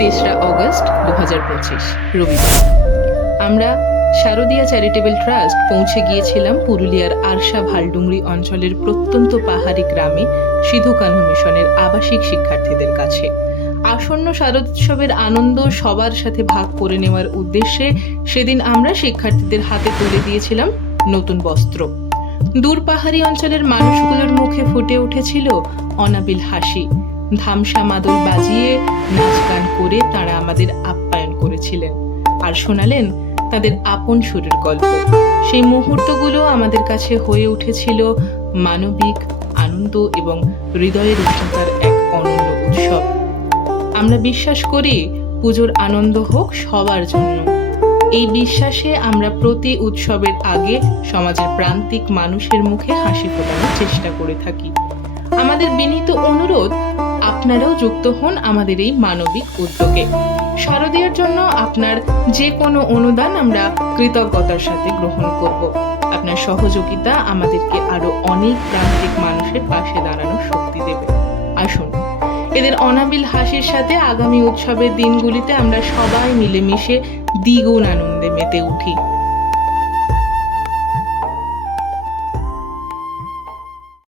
তেসরা অগস্ট দু হাজার পঁচিশ, রবিবার। আমরা শারদীয়া চ্যারিটেবল ট্রাস্ট পৌঁছে গিয়েছিলাম পুরুলিয়ার আরশা ভালডুংরি অঞ্চলের প্রত্যন্ত পাহাড়ি গ্রামে সিধু কানু মিশনের আবাসিক শিক্ষার্থীদের কাছে। আসন্ন শারদোৎসবের আনন্দ সবার সাথে ভাগ করে নেওয়ার উদ্দেশ্যে সেদিন আমরা শিক্ষার্থীদের হাতে তুলে দিয়েছিলাম নতুন বস্ত্র। দূর পাহাড়ি অঞ্চলের মানুষগুলোর মুখে ফুটে উঠেছিল অনাবিল হাসি। ধামসা মাদল বাজিয়ে নাচ করে তারা আমাদের আপ্যায়ন করেছিলেন। আর শোনালেন তাদের আপন সুরের গল্প। সেই মুহূর্তগুলো আমাদের কাছে হয়ে উঠেছিল মানবিক, আনন্দ এবং হৃদয়ের উষ্ণতার এক অনন্য উৎসব। আমরা বিশ্বাস করি পুজোর আনন্দ হোক সবার জন্য। এই বিশ্বাসে আমরা প্রতি উৎসবের আগে সমাজের প্রান্তিক মানুষের মুখে হাসি ফোটানোর চেষ্টা করে থাকি। আমাদের বিনীত অনুরোধ আপনারাও যুক্ত হন আমাদের এই মানবিক উদ্যোগে। শারদীয়ার জন্য আপনার যে কোনো অনুদান আমরা কৃতজ্ঞতার সাথে গ্রহণ করব। আপনার সহযোগিতা আমাদেরকে আরও অনেক প্রান্তিক মানুষের পাশে দাঁড়ানোর শক্তি দেবে। আসুন, এদের অনাবিল হাসির সাথে আগামী উৎসবের দিনগুলিতে আমরা সবাই মিলেমিশে দ্বিগুণ আনন্দে মেতে উঠি।